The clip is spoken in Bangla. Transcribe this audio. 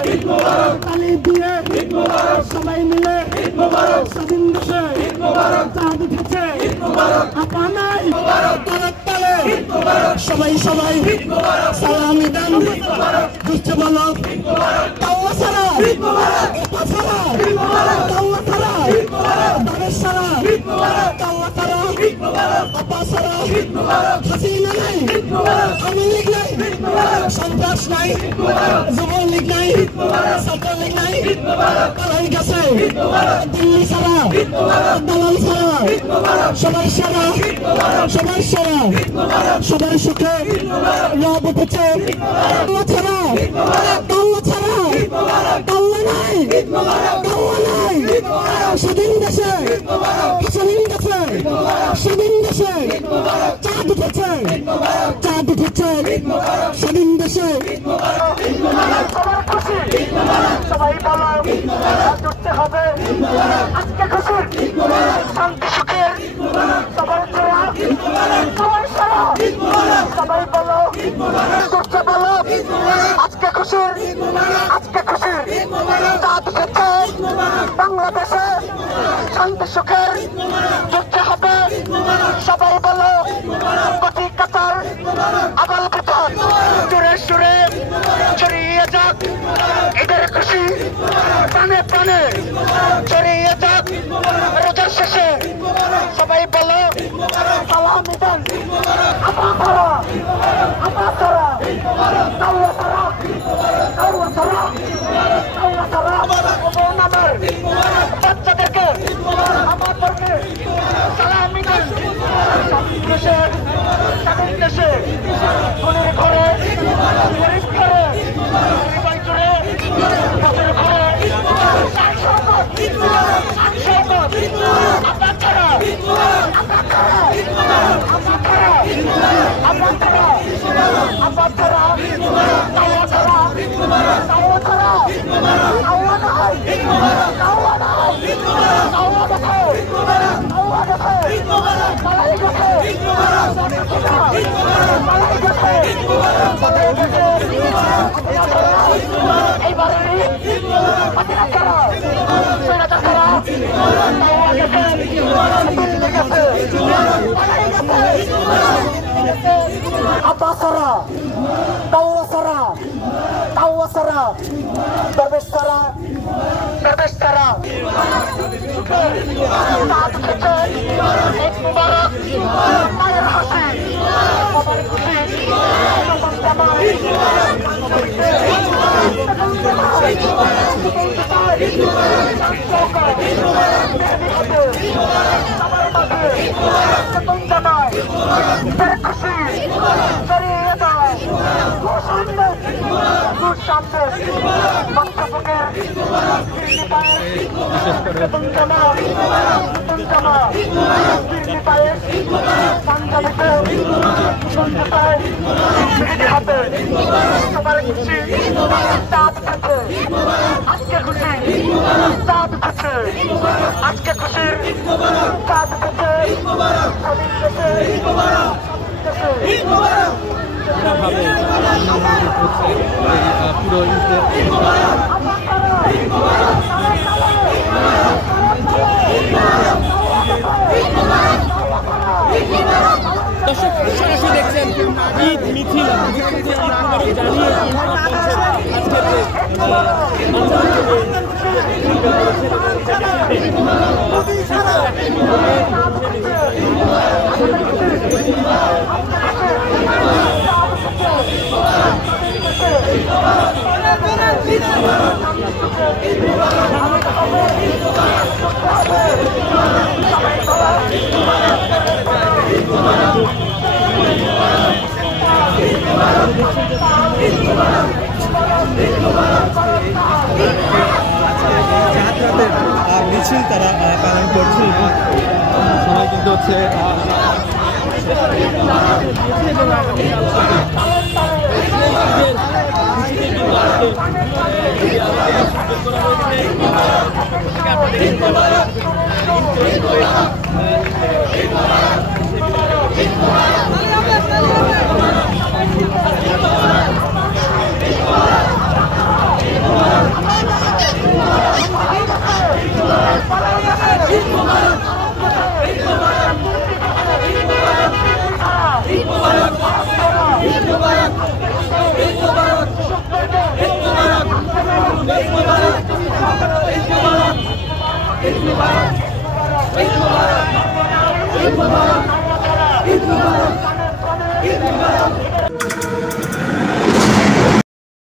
তালি দিয়ে সবাই মিলে স্বাধীন দেশে চাঁদ উঠেছে আপা নাই তালে সবাই সবাই সালামি দেন বুঝতে বলো তাওয়া সারা আপা সারা তাওয়া সারা বারের সারা তাওয়া সারা আপা সারা হাসিনা নাই আওয়ামী লীগ নাই সন্ত্রাস নাই যুবলীগ নাই ছাত্রলীগ নাই পালাই গেছে দিল্লি সারা দালাল সারা সবাই সারা সবাই সারা সবার সুখে রব উঠেছে ছাড়া কাল্লা ছাড়া কাল্লা নাই কাল্লা নাই স্বাধীন দেশে স্বাধীন দেশে স্বাধীন দেশে চাঁদ উঠেছে চাঁদ উঠেছে স্বাধীন দেশে সবাই বলো জুটতে হবে আজকে খুশি শান্তি সুখে সবাই ছাড়া সবাই সারা সবাই বলো জুটতে বলো আজকে খুশি চাঁদ উঠেছে বাংলাদেশে শান্তি সুখে জুটতে হবে সবাই বলো কোটি কাতার আবাল বিপদ জোরে সুরে ছড়িয়ে যাক এদের খুশি প্রাণে প্রাণে ছড়িয়ে যাক রোজার শেষে সবাই বলো সালামি দেন আপা সারা আপা সারা তাওয়া সারা তাওয়া সারা তাওয়া সারা বোন আমার বাচ্চাদেরকে আমাদেরকে সালামি দেন দেশে স্বাধীন দেশে ঘরে ঘরে গরিব ঘরে পরিবার জুড়ে তাদের ঘরে Abasara, Tawasara, Tawasara, Berbestara, Berbestara. Saat kita Eid Mubarak, Maher Hasan, Mubarak Hasan, sama-sama. দর্শক সরাসরি দেখছেন ঈদ মিছিল মিছিল তারা পালন করছে সবাই কিন্তু হচ্ছে ঈদ মুবারক